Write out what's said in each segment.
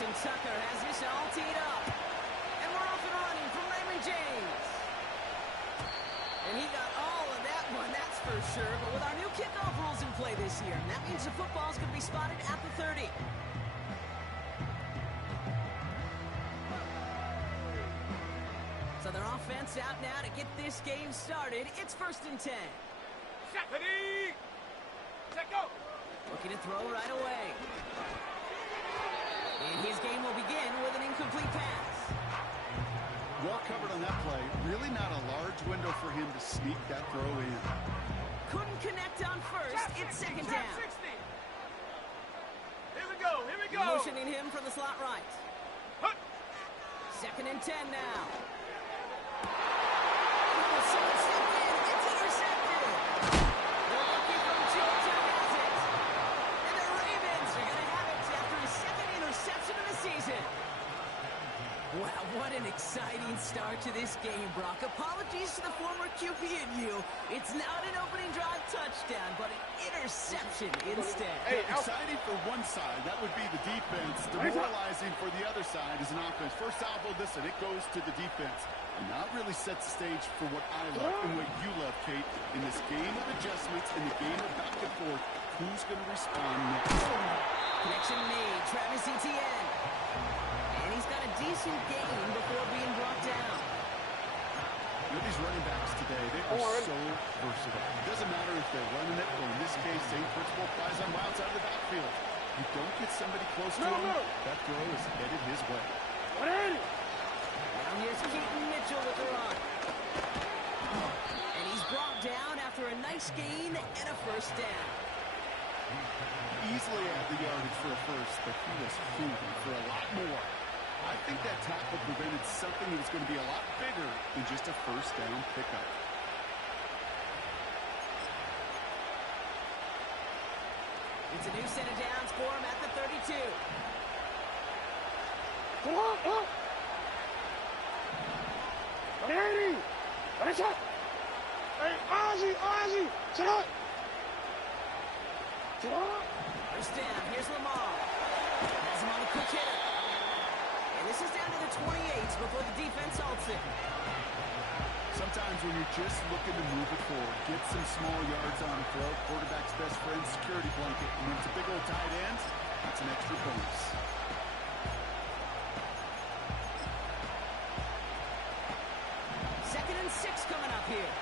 Justin Tucker has this all teed up. And we're off and running from Raymond James. And he got all of that one, that's for sure. But with our new kickoff rules in play this year, that means the football's going to be spotted at the 30. So their offense out now to get this game started. It's 1st and 10. Looking to throw right away. And his game will begin with an incomplete pass. Well covered on that play. Really not a large window for him to sneak that throw in. Couldn't connect on first. It's 2nd down. Here we go. Motioning him from the slot right. 2nd and 10 now. Someone stepped in. It's intercepted. They're looking from Gotw has it. And the Ravens are going to have it after his 2nd interception of the season. Wow, what an exciting start to this game, Brock. Apologies to the former QB in you. It's not an opening drive touchdown, but an interception instead. Hey, exciting for one side. That would be the defense. Demoralizing for the other side is an offense. First salvo, listen, it goes to the defense. And that really sets the stage for what I love and what you love, Kate. In this game of adjustments, in the game of back and forth, who's going to respond next? Connection made. Travis Etienne. And he's got a decent gain before being brought down. You know, these running backs today, they are so versatile. It doesn't matter if they're running it, or in this case, same principle applies on routes out of the backfield. You don't get somebody close to him, that throw is headed his way. Now here's Keaton Mitchell with the run. And he's brought down after a nice gain and a 1st down. Easily had the yardage for a first, but he was hungry for a lot more. I think that tackle prevented something that was going to be a lot bigger than just a 1st down pickup. It's a new set of downs for him at the 32. Come on, come on. Hey, Ozzy, sit up. First down, here's Lamar. Has him on a quick hitter. And this is down to the 28 before the defense halts it. Sometimes when you're just looking to move it forward, get some small yards on the throw, quarterback's best friend, security blanket. And when it's a big old tight end, that's an extra bonus. Second and 6 coming up here.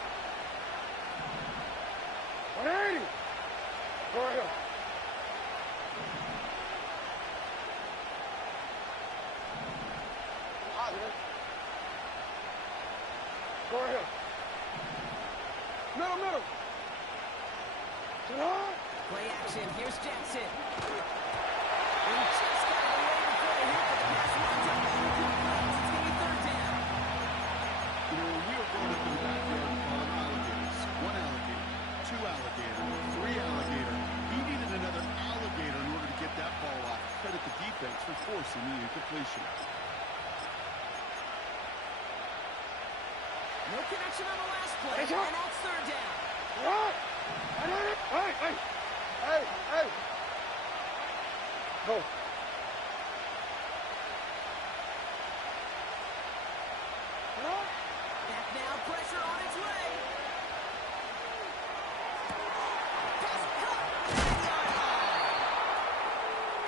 180. Go ahead. Go ahead. Middle. Play action. Here's Jackson. He just got it away before the hit, but the pass winds up incomplete. It's going to be 3rd down. You know, when we were growing up in the backyard, calling alligators. 1 alligator, 2 alligator, 3 alligator. He needed another alligator in order to get that ball off. Credit the defense for forcing the incompletion. No connection on the last play, and that's 3rd down. What? Hey. Go. Back now, pressure on its way. Pass cut.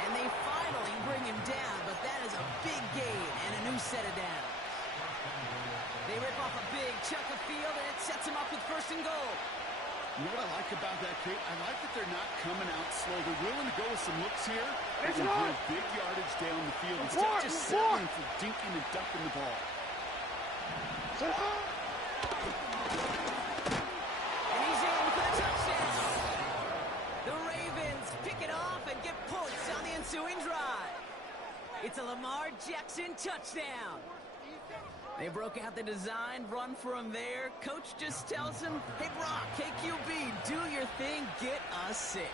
And they finally bring him down, but that is a big gain and a new set of downs. They rip off a big chunk of field, and it sets them up with 1st and goal. You know what I like about that, Kate? I like that they're not coming out slow. They're willing to go with some looks here. They can bring big yardage down the field instead of just settling for dinking and ducking the ball. And he's in for the touchdown. The Ravens pick it off and get points on the ensuing drive. It's a Lamar Jackson touchdown. They broke out the design, run for him there. Coach just tells him, hey, Brock, KQB, do your thing, get us 6.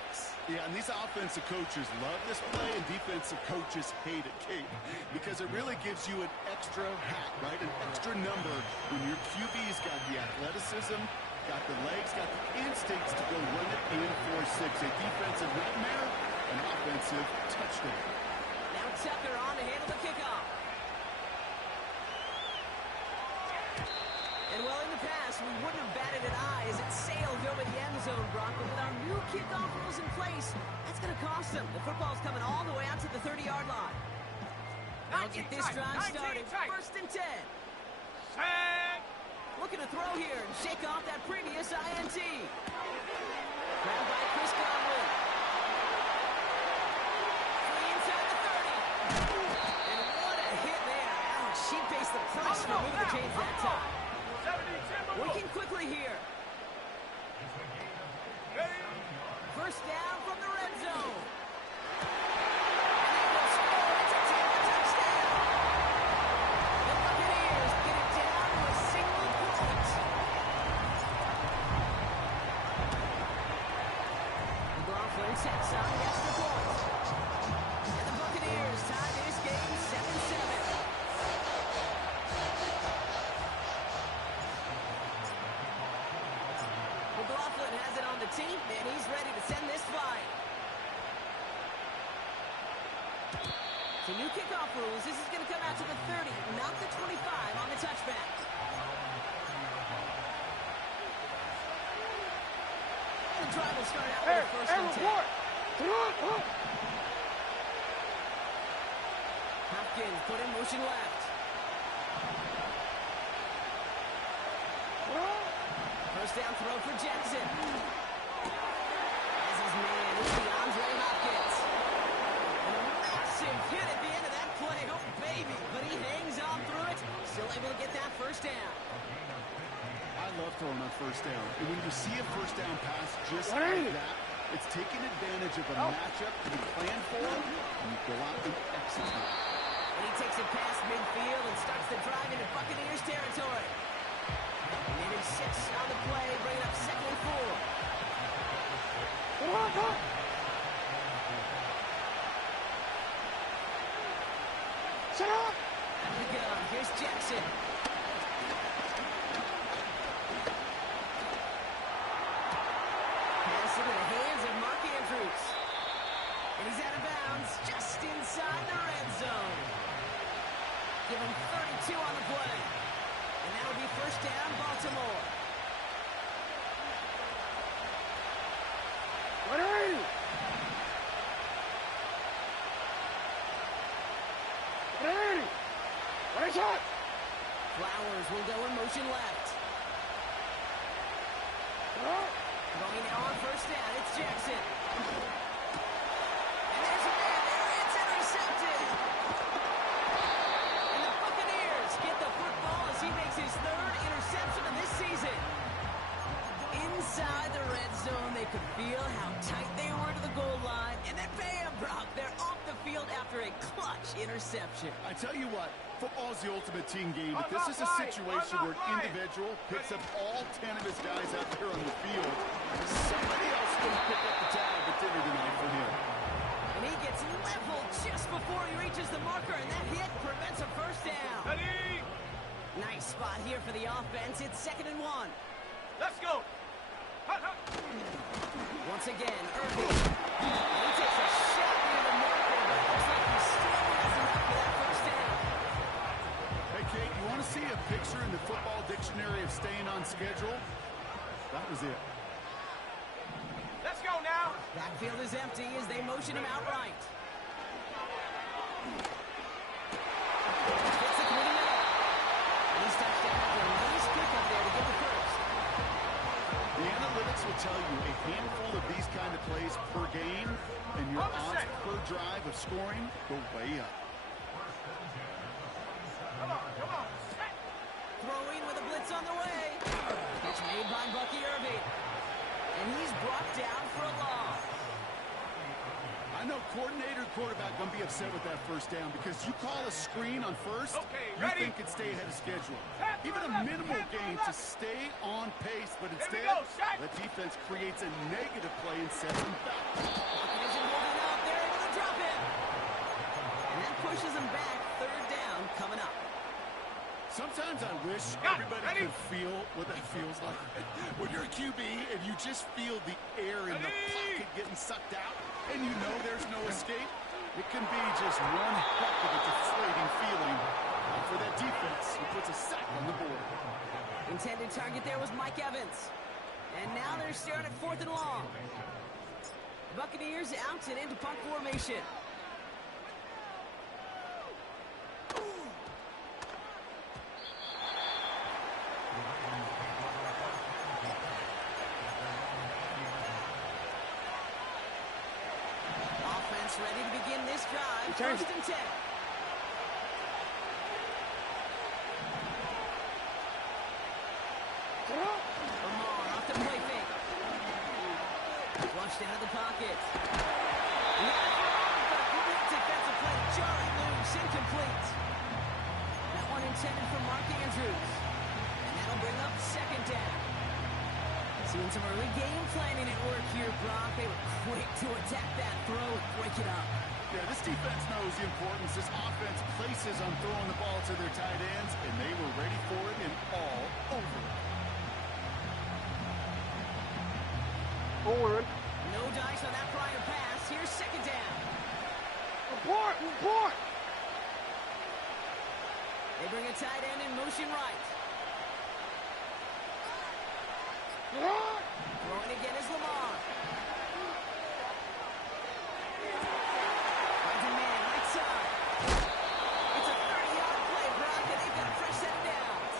Yeah, and these offensive coaches love this play, and defensive coaches hate it, Kate, because it really gives you an extra hat, right, an extra number when your QB's got the athleticism, got the legs, got the instincts to go run it in for 6. A defensive nightmare, an offensive touchdown. Now Tucker on to handle the kickoff. And well, in the past, we wouldn't have batted an eye as it sailed over the end zone, Brock. But with our new kickoff rules in place, that's going to cost them. The football's coming all the way out to the 30-yard line. Now get this drive started. First and 10. Set. Looking to throw here and shake off that previous INT. Grabbed by Chris Gotw. Free inside the 30. And what a hit there. Ouch, she faced the price for moving the chains that time. Working quickly here. First down from the red zone. And they will score. It's a Tampa touchdown. The Buccaneers get it down to a single point. McLaughlin sets on the extra point. And the Buccaneers tie this game 7-7. McLaughlin has it on the team, and he's ready to send this flying. So new kickoff rules. This is going to come out to the 30, not the 25 on the touchback. The drive will start out with a first and 10. Hopkins put in motion left. First down throw for Jackson. As his man is DeAndre Hopkins. And a massive hit at the end of that play. Oh, baby. But he hangs on through it. Still able to get that first down. I love throwing on first down. And when you see a first down pass just like that, it's taking advantage of a matchup you plan for, and you go out and execute. And he takes it past midfield and starts the drive into Buccaneers territory. Minute 6 on the play, bringing up second and 4. Shut up! Out of the gun, here's Jackson. Pass into the hands of Mark Andrews. And he's out of bounds, just inside the red zone. Give him 32 on the play. And that'll be first down, Baltimore. 180! 180! One shot! Flowers will go in motion left. Going now on first down, it's Jackson. And there's a man there, it's intercepted. And the Buccaneers get the football as he makes his third interception of this season. Inside the red zone, they could feel how tight they were to the goal line. And then bam, Brock, they're off the field after a clutch interception. I tell you what, football's the ultimate team game, but this is a situation where an individual picks up all 10 of his guys out there on the field. Somebody else is going to pick up the tab at dinner tonight for him. And he gets leveled just before he reaches the marker, and that hit prevents a first down. Ready? Nice spot here for the offense. It's 2nd and 1. Let's go! Once again, Irving. And he takes a shot near the marker, but it looks like he still has enough for that first down. Hey, Kate, you want to see a picture in the football dictionary of staying on schedule? That was it. Let's go now! Backfield is empty as they motion him outright. Gets it through the middle. And he's touched down after a nice pick up there to get the first. The analytics will tell you a handful of these kind of plays per game, and your odds per drive of scoring go way up. Come on! Throwing with a blitz on the way. Pitch made by Bucky Irving. And he's brought down for a loss. I know coordinator and quarterback going to be upset with that first down because you call a screen on first, you think it's stay ahead of schedule. Even a minimal gain to stay on pace, but instead, the defense creates a negative play and sets him back. Bucky isn't holding up. They're able to drop him. And that pushes him back. 3rd down coming up. Sometimes I wish everybody could feel what that feels like. When you're a QB and you just feel the air in the pocket getting sucked out and you know there's no escape, It can be just one heck of a deflating feeling for that defense who puts a sack on the board. Intended target there was Mike Evans. And now they're staring at 4th and long. Buccaneers out and into punt formation. Offense ready to begin this drive. 1st and 10. Lamar off the play fake. Flushed out of the pocket. Defensive play, jarring loose, incomplete. That one intended for Mark Andrews. And that'll bring up 2nd down. Seeing some early game planning at work here, Brock. They were quick to attack that throw and break it up. Yeah, this defense knows the importance this offense places on throwing the ball to their tight ends, and they were ready for it and all over it. Forward. No dice on that prior pass. Here's 2nd down. Report! They bring a tight end in motion right. Throwing again is Lamar. Finds a man right side. It's a 30-yard play, Brock, and they've got a fresh set of downs.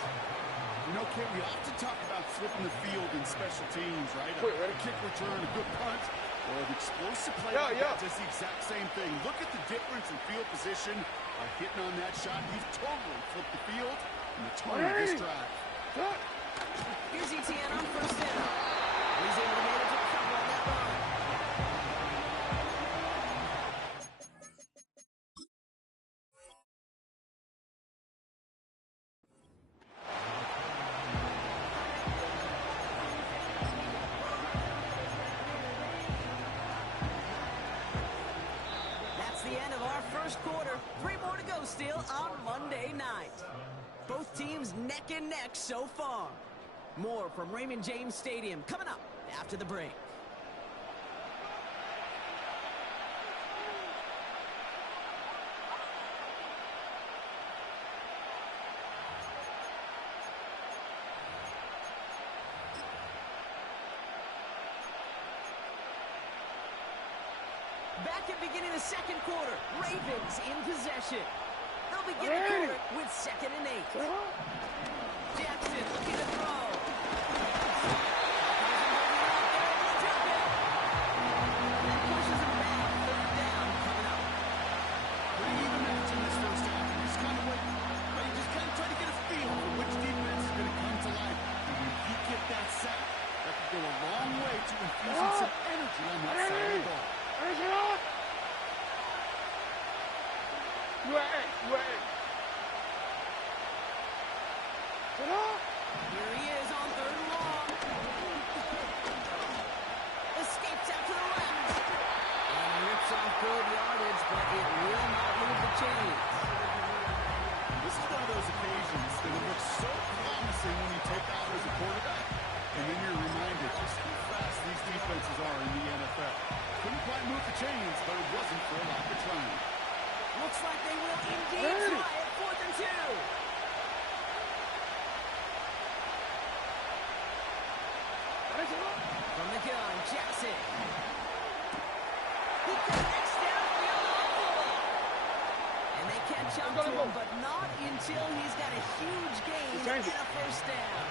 You know, Kate, we often talk about flipping the field in special teams, right? A kick return, a good punt, or an explosive play like that does the exact same thing. Look at the difference in field position by hitting on that shot. You've totally flipped the field in the tone of this drive. Here's ETN on 1st down. He's able to manage a cover on that run. That's the end of our 1st quarter. 3 more to go still on Monday night. Both teams neck and neck so far. More from Raymond James Stadium coming up after the break. Back at beginning of the 2nd quarter, Ravens in possession. They'll begin the quarter with 2nd and 8. Jackson looking to throw. That pushes him back. 3rd down coming up. Pretty even match in this first half. You just kind of wait. You just kind of try to get a feel for which defense is going to come to life. And when you get that sack, that could go a long way to infusing some energy on that side of the ball. Here he is on 3rd and long. Escapes out to the left. And rips off good yardage, but it will not move the chains. This is one of those occasions that it looks so promising when you take out as a quarterback, and then you're reminded just how fast these defenses are in the NFL. Couldn't quite move the chains, but it wasn't for a lack of trying. Looks like they will indeed try at 4th and 2. From the gun, Jackson. He connects downfield on 4. And they catch up to him, but not until he's got a huge gain and a 1st down.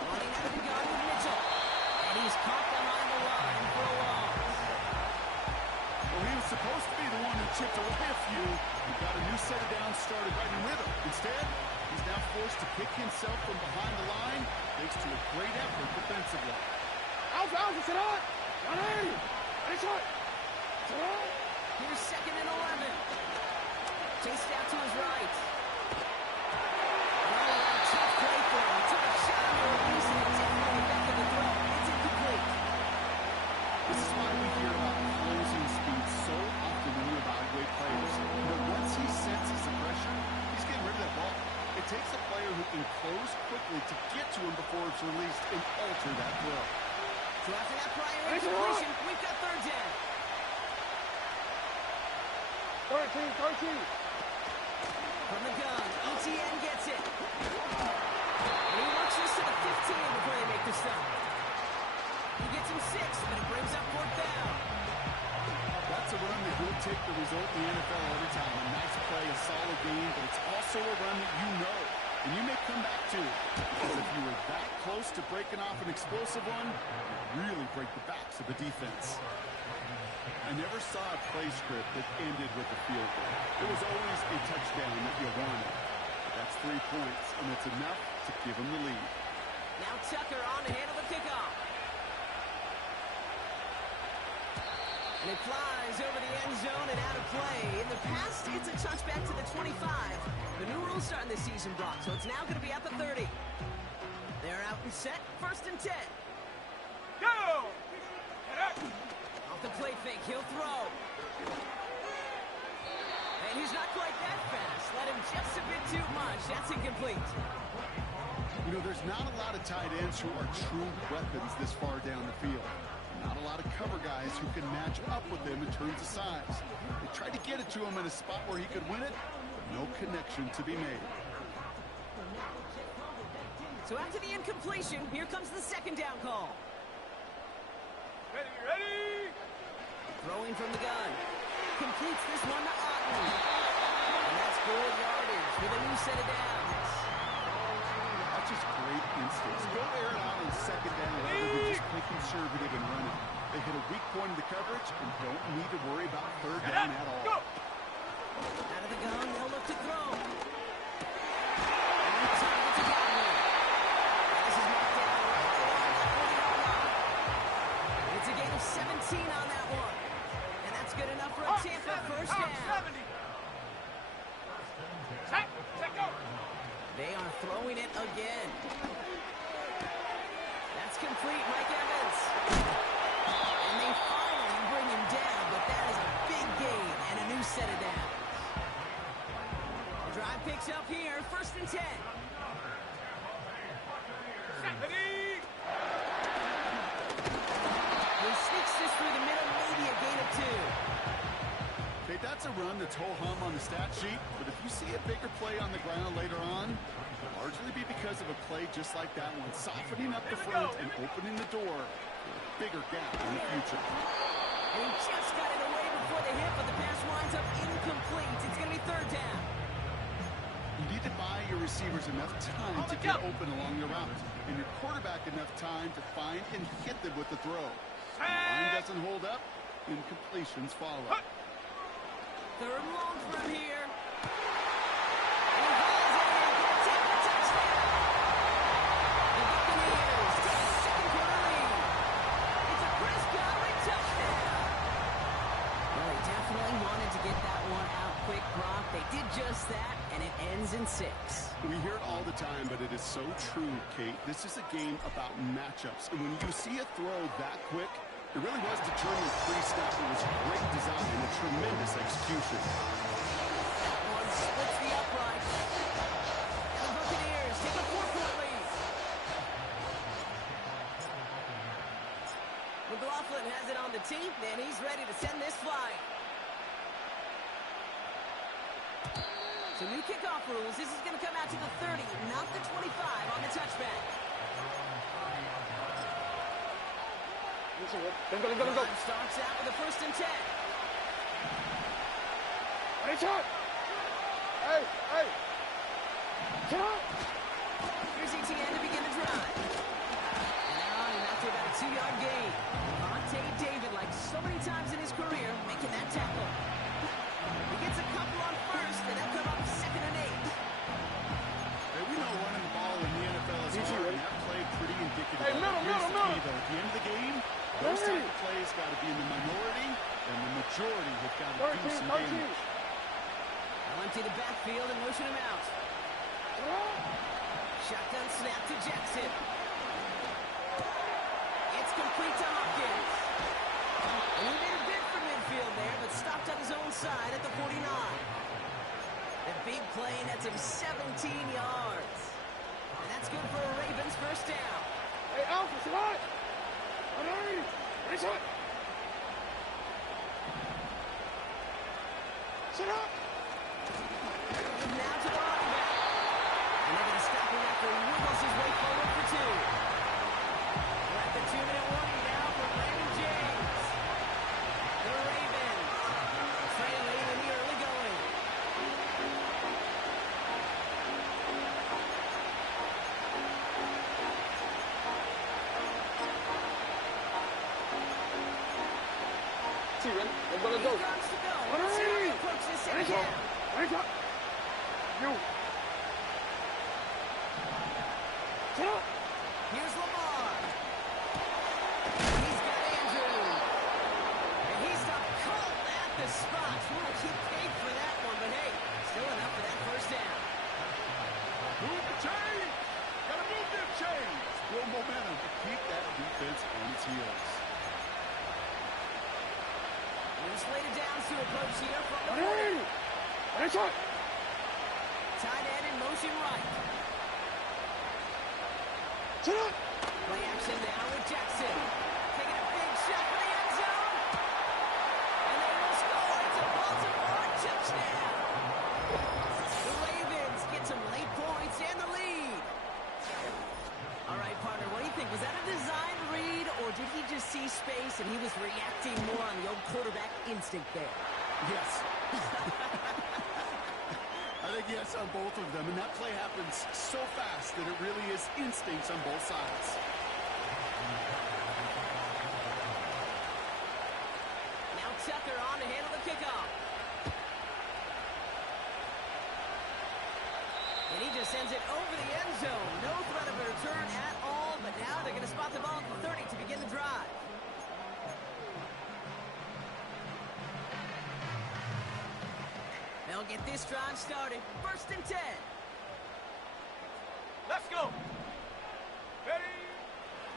Running out of the gun with Mitchell. And he's caught behind the line for a loss. Well, he was supposed to be the one who chipped away a few. He got a new set of downs started right in rhythm. Instead, he's now forced to kick himself from behind the line, thanks to a great effort defensively. Here's 2nd and 11. Chased out to his right. Tough play for him. Took a shot on the release and it definitely affected the throw. It's incomplete. This is why we hear about closing speed so often when you evaluate players. You know, once he senses the pressure, he's getting rid of that ball. It takes a player who and close quickly to get to him before it's released and alter that throw. So after that prior incompletion, we've got third down. 13. From the gun, ETN gets it. And he works this to the 15 before they make the stop. He gets him 6, but it brings up fourth down. That's a run that will take the result in the NFL every time. A nice play, a solid game, but it's also a run that you know, and you may come back to. Because if you were that close to breaking off an explosive one, you really break the backs of the defense. I never saw a play script that ended with a field goal. It was always a touchdown that you wanted. That's 3 points, and it's enough to give them the lead. Now Tucker on to handle the kickoff. And it flies over the end zone and out of play. In the past, it's a touchback to the 25. The new rules starting this season, Brock, so it's now going to be at the 30. They're out and set, 1st and 10. Go! Off the play fake, he'll throw. And he's not quite that fast. Let him just a bit too much. That's incomplete. You know, there's not a lot of tight ends who are true weapons this far down the field. Not a lot of cover guys who can match up with him in terms of size. They tried to get it to him in a spot where he could win it. No connection to be made. So after the incompletion, here comes the 2nd down call. Ready! Throwing from the gun. Completes this one to Otten. And that's good yardage with a new set of downs. That's just great instincts. Go air it out on 2nd down rather than just play conservative and run it. They hit a weak point in the coverage and don't need to worry about 3rd down at all. Go! Out of the gun, they'll look to throw. And it's target to Gotw. This is knocked down right along that 40-yard line. It's a gain of 17 on that one. And that's good enough for a Tampa 1st down. 70. Set, go! They are throwing it again. That's complete, Mike Evans. And they finally bring him down, but that is a big gain and a new set of downs. The drive picks up here, 1st and 10. 70. He sneaks this through the middle, maybe a gain of 2. Okay, that's a run that's ho-hum on the stat sheet, but if you see a bigger play on the ground later on, it'll largely be because of a play just like that one, softening up the front and opening the door for a bigger gap in the future. And he just got it away before the hit, but the pass winds up incomplete. It's going to be 3rd down. You need to buy your receivers enough time to get open along the route, and your quarterback enough time to find and hit them with the throw. If the line doesn't hold up, incompletions follow. 3rd and long from here. And he hauls it in for a Tampa touchdown. The Buccaneers take a 2nd-quarter lead. It's a Chris Godwin touchdown. Well, they definitely wanted to get that one out quick, Brock. They did just that, and it ends in 6. We hear it all the time, but it is so true, Kate. This is a game about matchups. And when you see a throw that quick, it really was determined pre-snap. It was great design and a tremendous execution. That one splits the upright. And the Buccaneers take a 4-point lead. McLaughlin has it on the tee, and he's ready to send this flying. So new kickoff rules. This is going to come out to the 30, not the 25 on the touchback. Go. Time starts out with a 1st and 10. Hey, shot! Hey! Shot! Here's ETN to begin the drive. And they're on him after about a 2-yard gain. Vontae David, like so many times in his career, making that tackle. He gets a couple on 1st, and they'll come up 2nd and 8. Hey, we know running the ball in the NFL is hard, and that play pretty indicative. Hey, middle. Key, though. At the end of the game, those type of plays got to be in the minority, and the majority have got to do some damage. They'll empty the backfield and motion him out. Shotgun snap to Jackson. It's complete to Hopkins. And he made a bid for midfield there, but stopped on his own side at the 49. The big play nets him 17 yards. Nice hit. Sit up. And now to the running back. And they're going to stop him after he wiggles his way forward for 2. We're at the 2-minute warning now for Brandon James. The Ravens trailing in the early going. Steven, I'm gonna He go. comes to go. Let's see how he approaches this second Nice hit. down. Nice hit. You. Sit up. Here's Lamar. He's got Andrew. And he's stopped cold at the spot. Ooh, he paid for that one, but hey, still enough for that first down. Move the chain. Gotta move them chains. Build momentum to keep that defense on its heels. We're slated downs to approach here from the Ready. 40. Nice hit. Tight end in motion right. Sit up. Play action now with Jackson. Taking a big shot for the end zone. And they will score. It's a Baltimore touchdown. The Ravens get some late points and the lead. All right, partner, what do you think? Was that a design read, or did he just see space and he was reacting more on the old quarterback instinct there? Yes. I think yes on both of them, and that play happens so fast that it really is instincts on both sides. Now Tucker on to handle the kickoff. And he just sends it over the end zone. No threat of a return at all, but now they're going to spot the ball at the 30 to begin the drive. They'll get this drive started. 1st and 10. Let's go. Ready.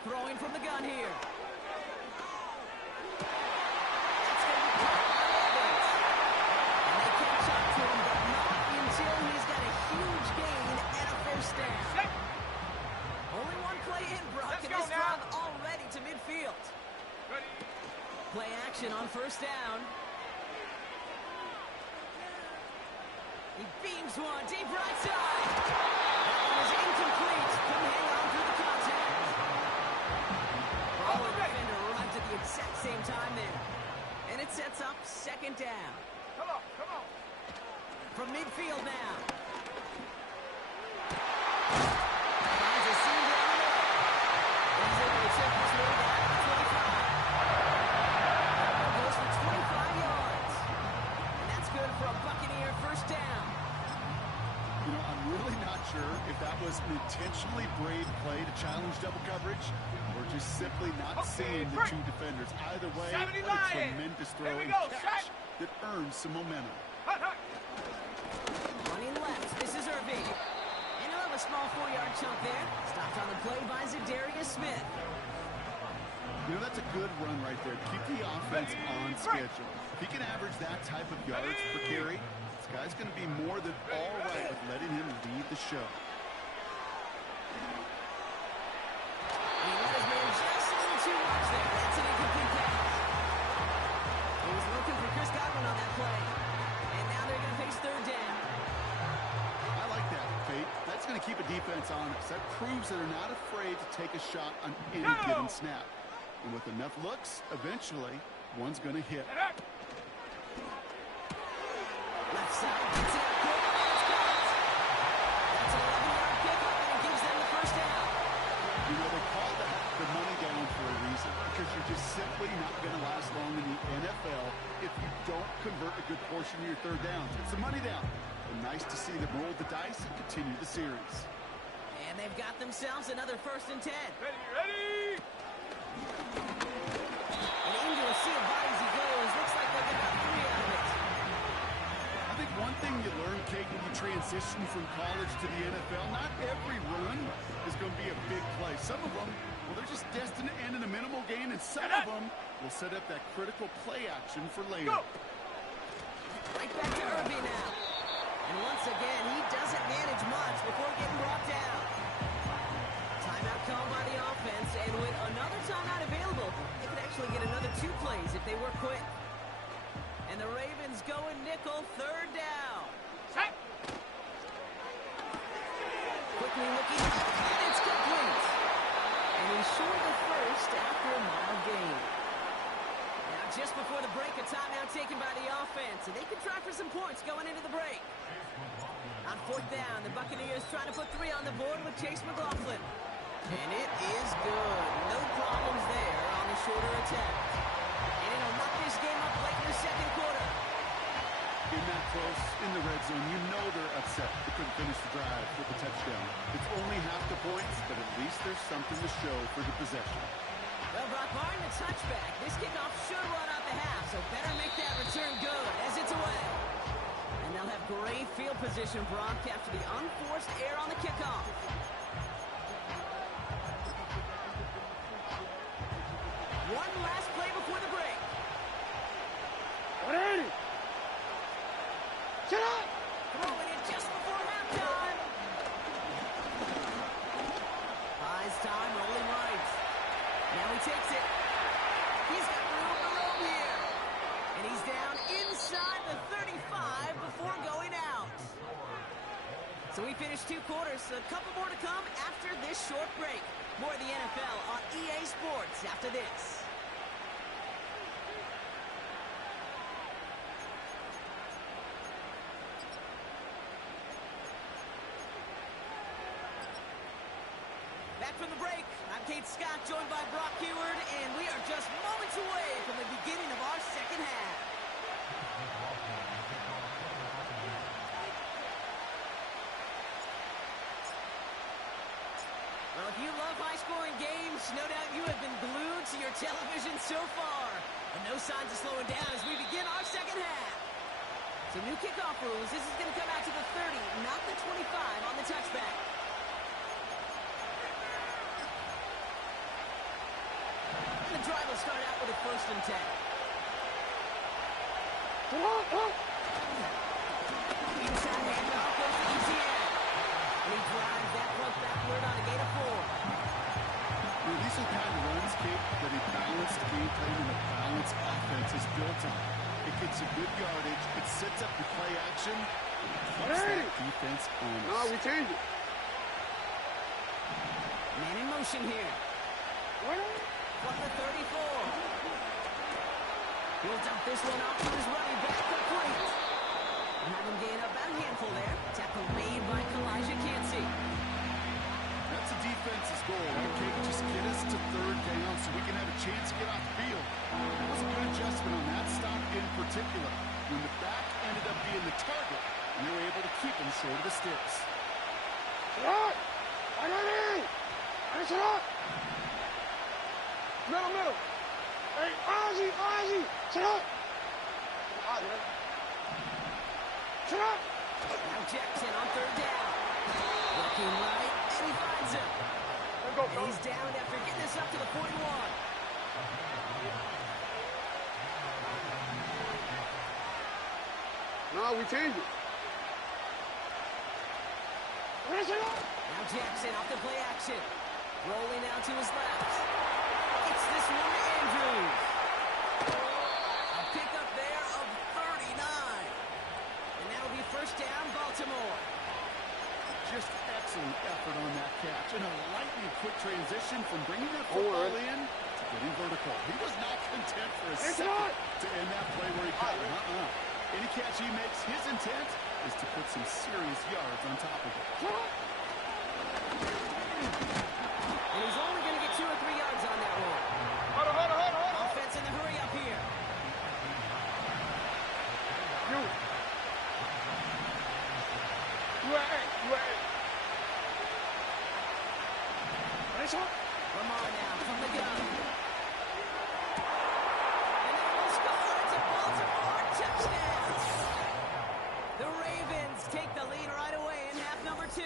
Throwing from the gun here. That's going to be caught by Evans. And they catch up to him, but not until he's got a huge gain and a first down. Set. Only one play in, Brock, Let's and go this now. drive already to midfield. Ready. Play action on 1st down. He beams one deep right side. That one is incomplete. Couldn't hang on through the contact. Oh, the defender arrived at the exact same time there. And it sets up 2nd down. Come on. Come on. From midfield now. Finds a seam down the middle. And he's able to check this one down to 25. That one goes for 25 yards. And that's good for a Buccaneer 1st down. You know, I'm really not sure if that was an intentionally brave play to challenge double coverage or just simply not seeing the two defenders. Either way, 70 what a Lions. tremendous throw Here we and go, catch set. that earns some momentum. Hut, hut. Running left, this is Irving. And he'll have a small 4-yard chunk there. Stopped on the play by Zadarius Smith. You know, that's a good run right there. Keep the offense on schedule. If he can average that type of yards per carry, this guy's going to be more than all right with letting him lead the show. He let his man just a little too much there. That's an incomplete pass. He was looking for Chris Godwin on that play. And now they're going to face 3rd down. I like that, Fate. That's going to keep a defense honest. That proves that they're not afraid to take a shot on any given snap. And with enough looks, eventually, one's going to hit. Left side, gets it out quick, and it's caught. That's an 11-yard pickup, and it gives them the 1st down. You know, they call that the money down for a reason, because you're just simply not going to last long in the NFL if you don't convert a good portion of your 3rd downs. It's a money down. But nice to see them roll the dice and continue the series. And they've got themselves another 1st and 10. Ready. Ready. And into a sea of bodies he goes. Looks like they'll get about 3 out of it. I think one thing you learn, Kate, when you transition from college to the NFL, not every run is going to be a big play. Some of them, well, they're just destined to end in a minimal gain, and some of them will set up that critical play action for later. Go. Right back to Irving now. And once again, he doesn't manage much before getting brought down. Timeout called by the offense, and with another timeout available, they could actually get another if they work quick. And the Ravens go in nickel, third down. Set. Quickly looking, and it's complete. And he's short of first after a mile gain. Now just before the break, a timeout taken by the offense, and they can try for some points going into the break. On fourth down, the Buccaneers trying to put 3 on the board with Chase McLaughlin. And it is good. No problems there on the shorter attack. And it'll knock this game up late in the second quarter. In that close, in the red zone, you know they're upset. They couldn't finish the drive with the touchdown. It's only half the points, but at least there's something to show for the possession. Well, Brock, barring the touchback, this kickoff should run out the half, so better make that return good as it's away. And they'll have great field position, Brock, after the unforced error on the kickoff. One last play before the break. 180. Set up. Throwing it just before halftime. Buys time, rolling right. Now he takes it. He's got room to roam here. And he's down inside the 35 before going out. So we finished 2 quarters. A couple more to come after this short break. More of the NFL on EA Sports after this. Back from the break, I'm Kate Scott, joined by Brock Heward, and we are just moments away from the beginning of our second half. Well, if you love high-scoring games, no doubt you have been glued to your television so far. But no signs of slowing down as we begin our second half. So new kickoff rules. This is going to come out to the 30, not the 25 on the touchback. The drive will start out with a 1st and 10. Inside handoff goes to ETN. And he drives that punt backward on a gain of 4. These are kind of runs, Kate, that a balanced game plan and a balanced offense is built on. It gets you good yardage, it sets up the play action, it keeps that defense honest. No, we changed it. Man in motion here. From the 34. He'll dump this one off to his running back, complete. And have him gain up about a handful there. Tackle made by Kalijah Cansey. That's a defense's goal, okay? Just get us to 3rd down so we can have a chance to get off the field. It was a good adjustment on that stop in particular. When the back ended up being the target, we were able to keep him short of the sticks. Shot. I got it. I shot. Middle. Hey, Ozzy. Shut up. Shut up. Now Jackson on 3rd down. Looking right, and he finds him. Let's go, And he's down after getting this up to the 41. No, we changed it. Now Jackson off the play action. Rolling out to his left. It's this one to Andrews. A pickup there of 39. And that'll be 1st down, Baltimore. Just excellent effort on that catch. And a lightning quick transition from bringing that football in to getting vertical. He was not content for a second to end that play where he caught it. Any catch he makes, his intent is to put some serious yards on top of it. And he's only going to get 2 or 3 yards on that one. Hold. Offense in the hurry up here. You Lamar now from the gun. And they will score. It's a Baltimore touchdown. The Ravens take the lead right away in half number 2.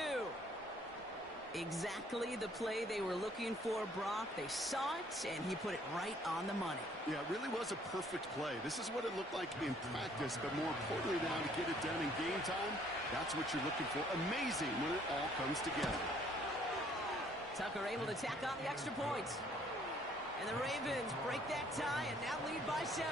Exactly the play they were looking for, Brock. They saw it, and he put it right on the money. Yeah, it really was a perfect play. This is what it looked like in practice, but more importantly now to get it done in game time, that's what you're looking for. Amazing when it all comes together. Tucker able to tack on the extra points. And the Ravens break that tie and now lead by 7.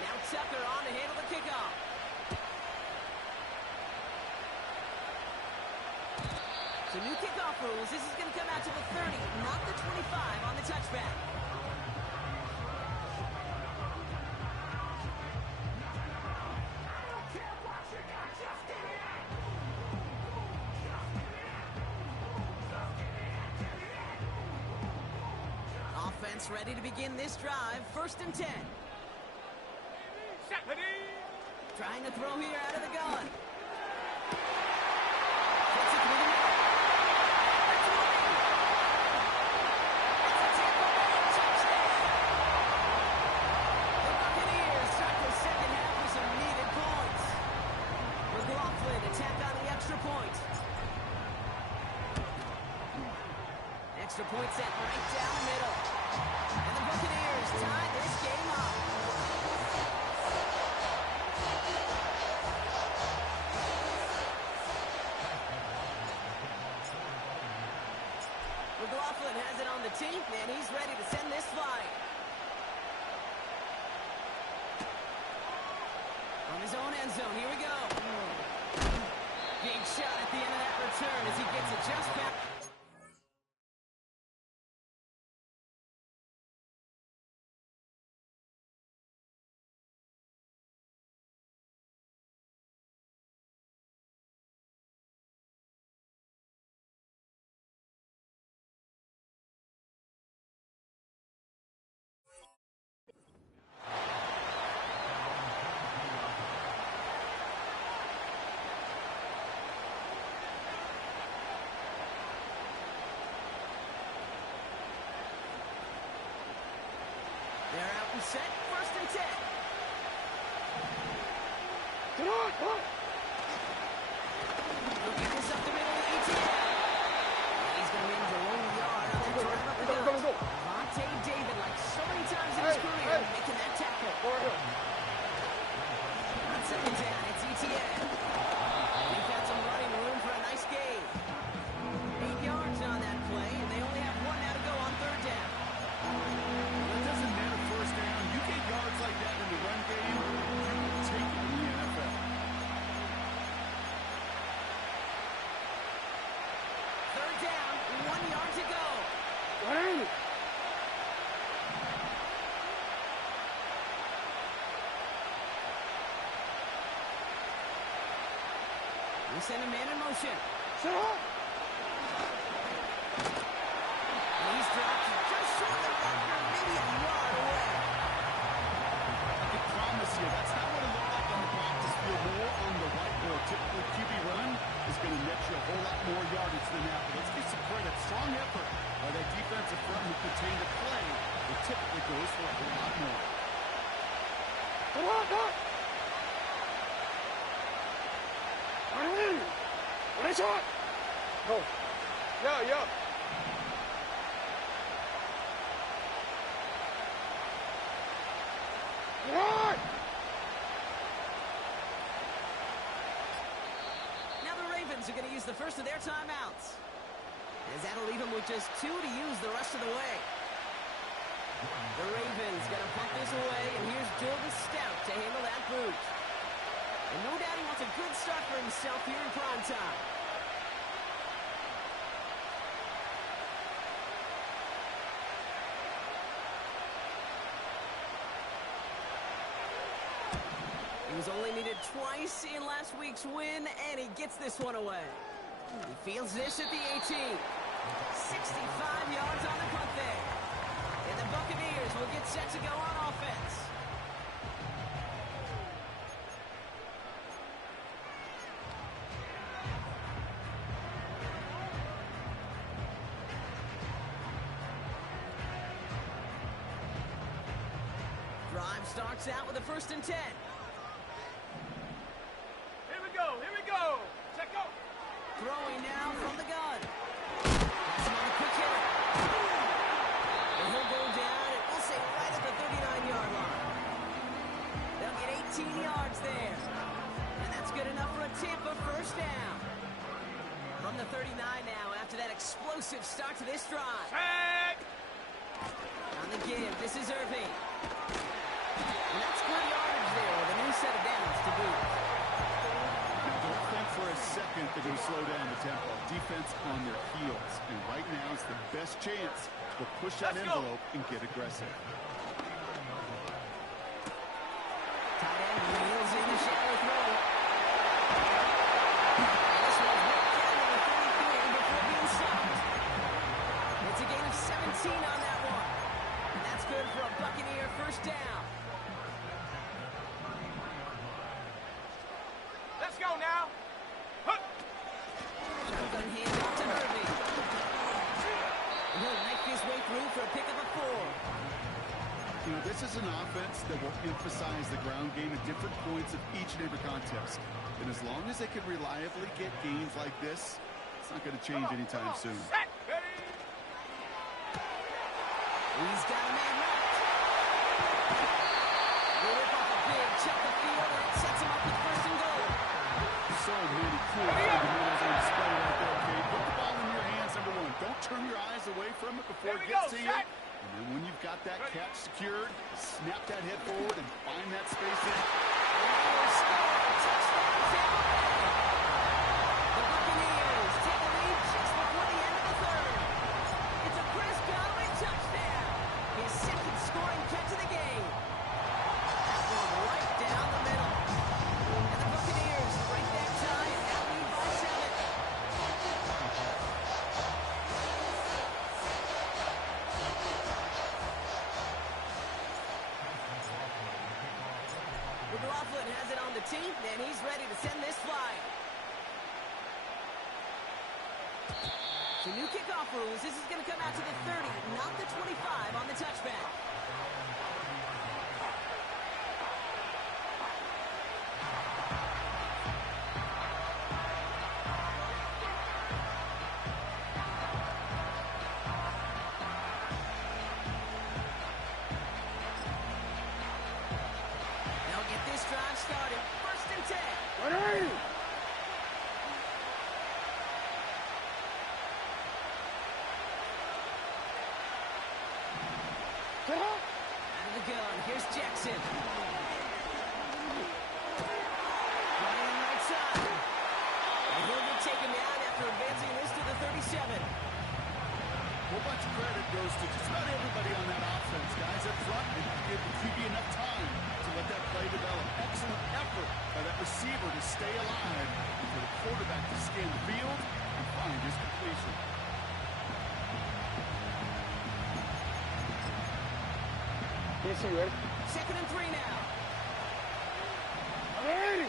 Now Tucker on to handle the kickoff. So new kickoff rules. This is going to come out to the 30, not the 25 on the touchback. Offense ready to begin this drive. 1st and 10. Trying to throw here out of the gun. Gets it through the middle. That's away. It's a Tampa Bay touchdown. The Buccaneers start the second half with some needed points. McLaughlin attack on the extra point. Extra point set right down the middle. And the Buccaneers tie this game up. McLaughlin has it on the tee, and he's ready to send this flying. From his own end zone, here we go. Big shot at the end of that return as he gets it just back. They're out and set. 1st and 10. Get on! Looking this up the middle of ETL. He's going to win the 1 yard on that drive up the gut. Vontae David, like so many times in his career, making that tackle. On 2nd down, it's ETL. They've got some running room for a nice gain. 8 yards on that play, and they only have 1 now to go on 3rd down. It doesn't matter 1st down. You get yards like that in the run game, you will take it in the NFL. 3rd down, 1 yard to go. We send a man in motion. Sit up! And he's dropped just short of the marker, maybe a yard away. I can promise you, that's not what it looked like on the practice field. More on the whiteboard. Typically, QB run is going to net you a whole lot more yardage than that. But let's give some credit. Strong effort by that defensive front who contained the play. It typically goes for a whole lot more. Come on, go! Nice shot! Go. Yeah. Get on! Now the Ravens are going to use the first of their timeouts. As that'll leave them with just 2 to use the rest of the way. The Ravens going to punt this away, and here's Jordan Stout to handle that boot. And no doubt he wants a good start for himself here in prime time. He was only needed twice in last week's win, and he gets this one away. He fields this at the 18. 65 yards on the punt there. And the Buccaneers will get set to go on offense. Drive starts out with a 1st and 10. Here we go! Check out! Throwing now from the gun. That's another quick hitter. And he'll go on the 39 now after that explosive start to this drive. Set. On the give, this is Irving. And that's good yardage there with a new set of downs to boot. Don't think for a second they're going to slow down the tempo. Defense on their heels. And right now is the best chance to push that envelope and get aggressive. Tight end wheels in the shallow throw. And this one's whipped down to the 33 before being stopped. It's a gain of 17 on that one. And that's good for a Buccaneer first down. Let's go now. Shotgun hand off to Irving. And he'll knife his way through for a pickup of 4. You know, this is an offense that will emphasize the ground game at different points of each and every contest. And as long as they can reliably get gains like this, it's not going to change anytime soon. Set. Ready. He's got a man left. They rip off a big chunk of field and it sets him up with first and goal. So many cool fundamentals on display right there, Kate. Put the ball in your hands, number one. Don't turn your eyes away from it before it gets to you. And then when you've got that catch secured, snap that head forward and find that space in. The Buccaneers take a lead just before the end of the third. It's a Chris Gotw touchdown. His second scoring catch of the game. That one right down the middle. And the Buccaneers break that tie and now lead by 7. McLaughlin has it on the tee, and he's ready to send this flying. So new kickoff rules. This is going to come out to the 30, not the 25 on the touchback. They'll get this drive started. First and 10. Ready. Set up. Out of the gun. Here's Jackson. Running right side. And he'll get taken down after advancing this to the 37. A whole bunch of credit goes to just about everybody on that offense. Guys up front, and give the QB enough time to let that play develop. Excellent effort by that receiver to stay alive and for the quarterback to scan the field and find his completion. Yes, you ready? Second and 3 now. Ready.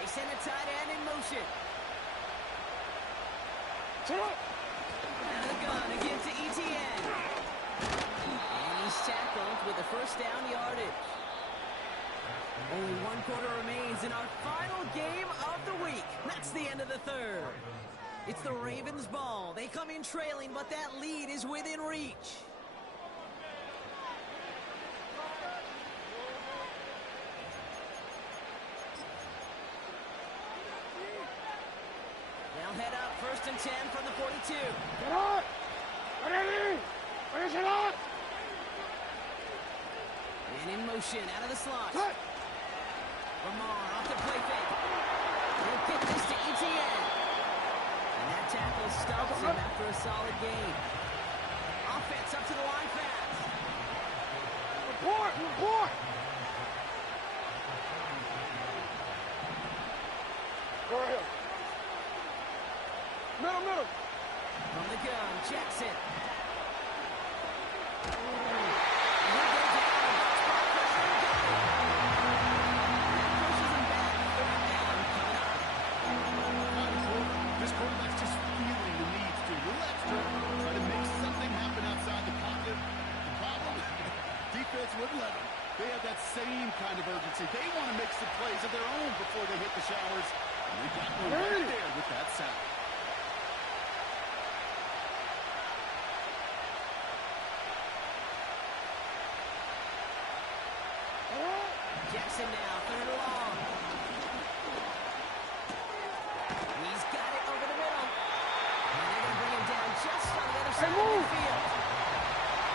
They send a tight end in motion. Set up. Out of the gun again to ETN. And he's tackled with the first down yardage. Only 1 quarter remains in our final game of the week. That's the end of the third. It's the Ravens' ball. They come in trailing, but that lead is within reach. They'll head up first and 10 from the 42. Set up. Ready. Ready, set up. And in motion out of the slot. Set. Lamar off the play fake. He'll get this to ETN. And that tackle stops him after a solid gain. Offense up to the line fast. Report. Report. Go ahead. Middle, middle. From the gun, Jackson. This quarterback's just feeling the need to relax, try to make something happen outside the pocket. The problem, defense wouldn't let them. They have that same kind of urgency. They want to make some plays of their own before they hit the showers. And they got one right there with that sack. Jackson now, third and long. He's got it over the middle. And they're going to bring him down just on the other side of the field.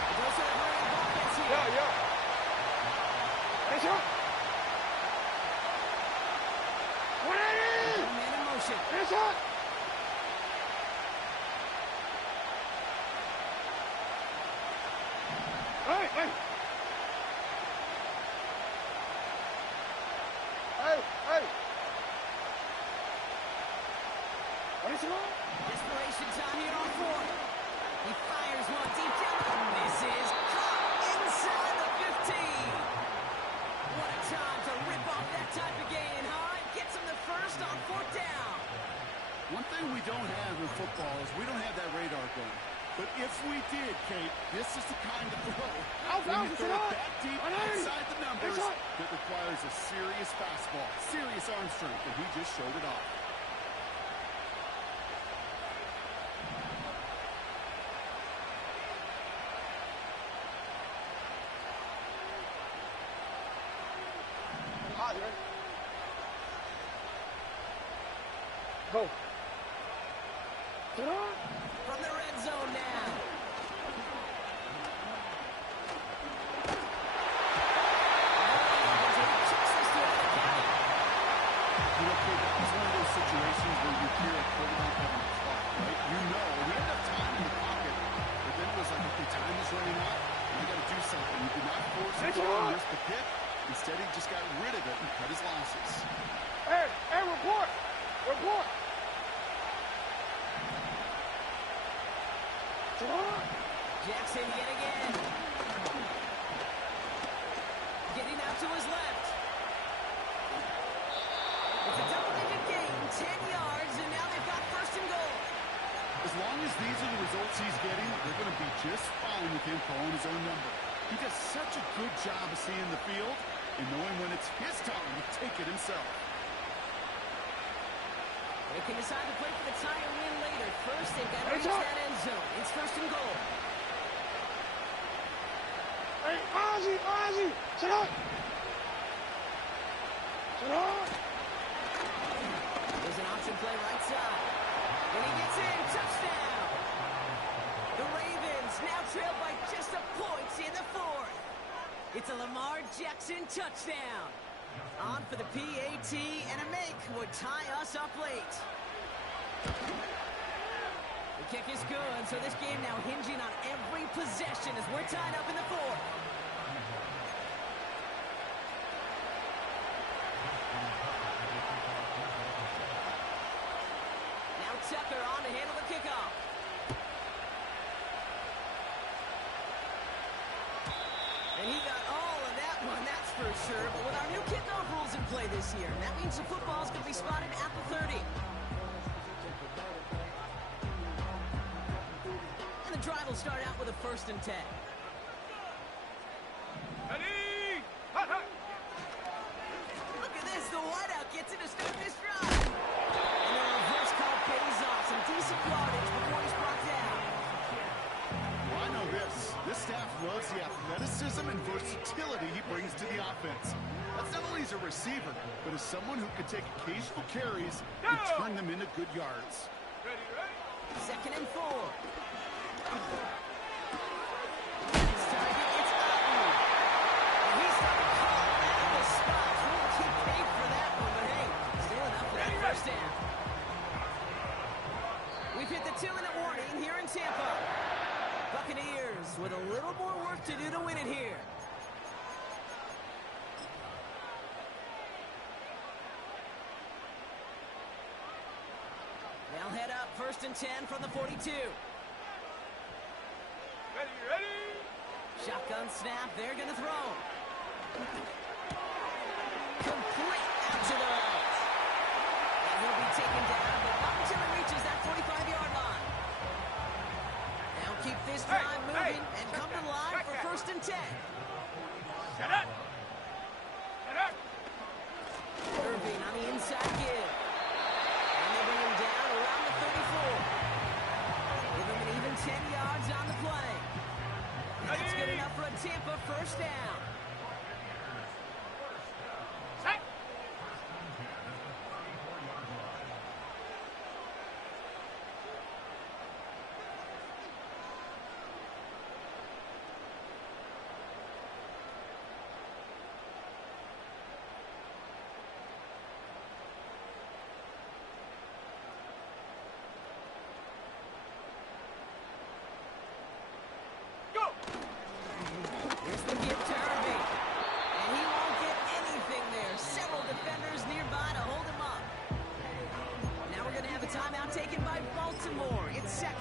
It goes to the hurrying offense here. Yeah. Nice shot. 180. Man in motion. Nice shot. Hey. What is it on? Desperation time here on fourth. He fires one deep down and misses. Caught inside the 15. What a time to rip off that type of gain, huh? It gets him the first on fourth down. One thing we don't have in football is we don't have that radar gun. But if we did, Kate, this is the kind of throw when you throw it that deep outside the numbers that requires a serious fastball, serious arm strength, and he just showed it off. Go. From the red zone now. That was one of those situations where you hear a quarterback having a clock, right? You know, we had enough time in the pocket, but then it was like, okay, time is running out, and you got to do something. You did not force it and risk the pick. Instead, he just got rid of it and cut his losses. Hey, report. Jackson yet again. Getting out to his left. It's a double-digit gain, 10 yards, and now they've got first and goal. As long as these are the results he's getting, they're going to be just fine with him calling his own number. He does such a good job of seeing the field and knowing when it's his time to take it himself. They can decide to play for the tie or win later. First, they've got to reach that end zone. It's first and goal. Hey, Ozzy, sit up. There's an option play right side. And he gets in. Touchdown. The Ravens now trail by just a point in the fourth. It's a Lamar Jackson touchdown. On for the PAT, and a make would tie us up late. The kick is good, so this game now hinging on every possession as we're tied up in the fourth. Now Tucker on to handle the kickoff. And he got all of that one, that's for sure. But with our new kickoff rules in play this year, that means the football's going to be spotted at the 30. And the drive will start out with a 1st and 10. Ready? Look at this, the wideout gets it to start this drive. And the reverse call pays off, some decent yardage before he's brought down. Well, I know this. This staff loves the athleticism and versatility he brings to the offense. That's not only as a receiver, but as someone who can take occasional carries and turn them into good yards. Ready? 2nd and 4. His target, it's Gotw. And he's starting to call at the spot. We'll keep paid for that one, but hey, still enough for that first down. We've hit the 2-minute warning here in Tampa. Buccaneers with a little more work to do to win it here. They'll head up 1st and 10 from the 42. Ready? Shotgun snap, they're going to throw. Complete out to the right. And he'll be taken down, but not until he reaches that 45-yard line. Now keep this drive moving and come to the line for 1st and 10. Shut up. Irving on the inside give. And they bring him down around the 34. Give him an even 10 yards on the play. And that's good enough for a Tampa 1st down.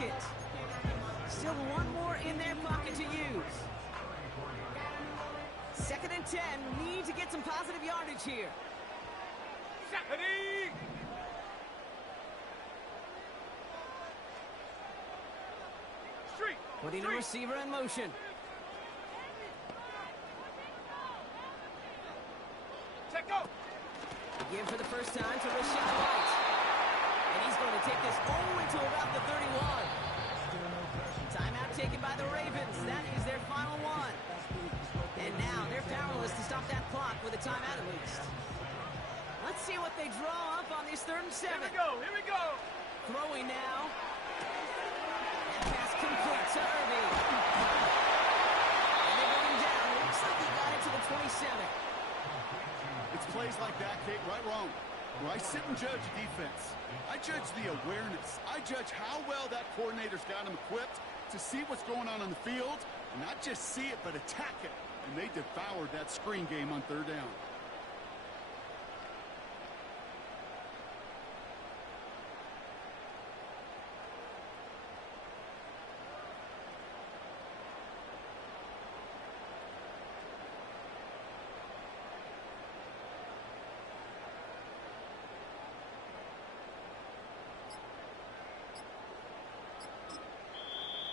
pocket. Still one more in their pocket to use. 2nd and 10. Need to get some positive yardage here. Putting the receiver in motion. Again for the first time to Rashid White. And he's going to take this all into about the 31. Timeout taken by the Ravens. That is their final one. And now they're powerless to stop that clock with a timeout at least. Let's see what they draw up on this 3rd and 7. Here we go. Throwing now. And pass complete to Irving. And they bring him down. Looks like he got it to the 27. It's plays like that, Kate, right wrong. Where I sit and judge defense. I judge the awareness. I judge how well that coordinator's got him equipped to see what's going on the field, and not just see it, but attack it. And they devoured that screen game on 3rd down.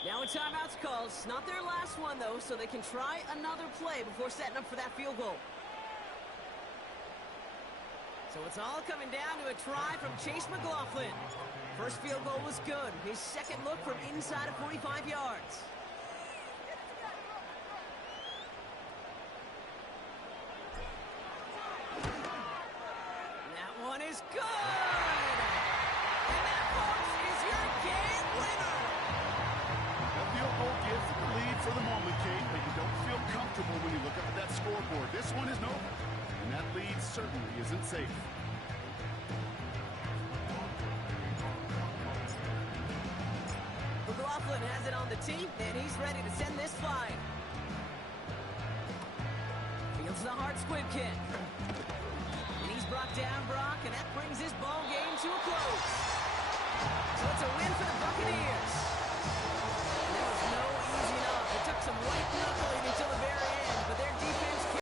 Now a timeout's called. It's not their last one, though, so they can try another play before setting up for that field goal. So it's all coming down to a try from Chase McLaughlin. First field goal was good. His second look from inside of 45 yards. And that one is good! And that, folks, is your game winner! That field goal gives the lead for the moment, Kate, but you don't feel comfortable when you look up at that scoreboard. This one isn't over, and that lead certainly isn't safe. McLaughlin has it on the tee, and he's ready to send this flying. Fields the hard squib kick. And he's brought down, Brock, and that brings his ball game to a close. So it's a